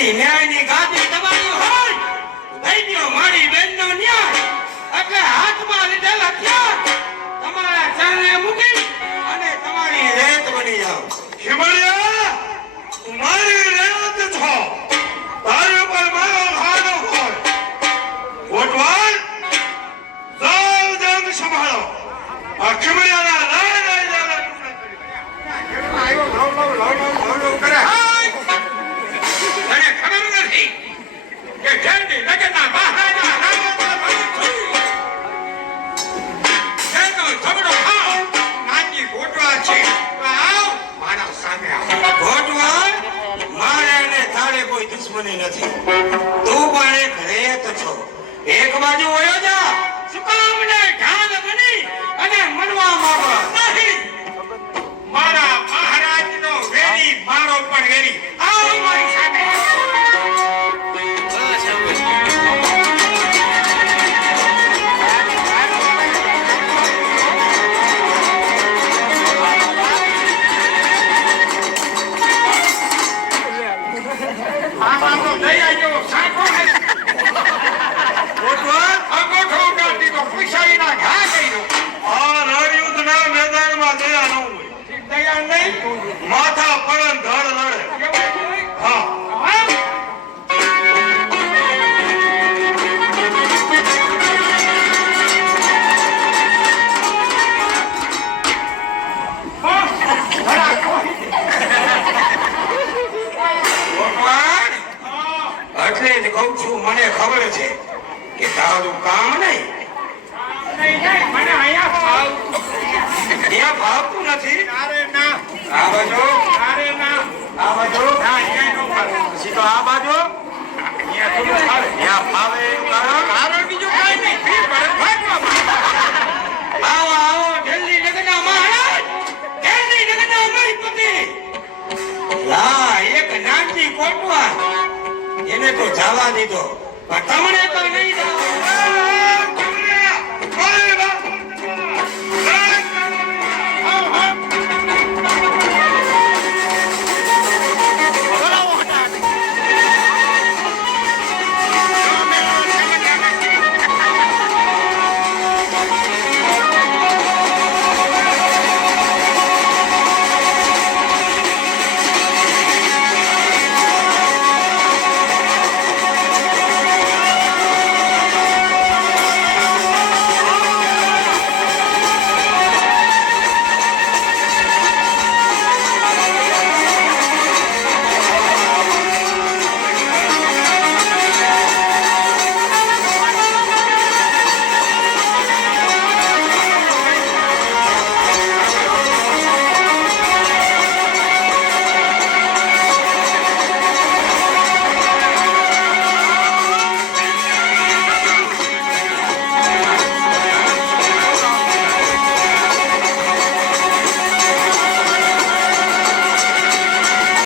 ઈ ન્યાયની ગાદી તમારી હોય થઈ ગયો મારી બેનનો ન્યાય એટલે હાથમાં લીધેલા હથિયાર તમારા ચરણે મૂકી અને તમારી રેત બની જાઓ. હિમળિયા તું મારી રેત છો, તારી ઉપર મારો હાડો હોય. કોટવાલ જાવ જંગ સંભાળો. આ હિમળિયાના લાય લાય લાય કરે. તને ખબર નથી કે જલ્દી નગરના બહારના રાજાના જેનો ઝઘડો ખાઓ નાજી ગોટવા છે. આવ મારા સામે આવ. ગોટવા મારે અને તારે કોઈ દુશ્મની નથી. તું પણ એક રેત છો. એક બાજુ વયો જા. શું કામ ને ઢાલ બની અને મનવા માંગો નહીં. મારા મહારાજનો વેરી મારો પણ વેરી. આવ મારી સામે. માથા પડન ધડ લડે. હા એટલે જ કહું છું, મને ખબર છે કે તારું કામ નહીં. મને અહીંયા ભાવતું નથી. આ બાજુ આ બાજુ પછી તો આ બાજુ અહીંયા ફાવે કારણ બીજું કઈ નહીં. આવો આવો દિલ્હી નગરના મહારાજ, દિલ્હી નગરના મહીપતિ. લા એક નાનજી કોટવા એને તો જવા દીધો પણ તમને તો નહીં જવા.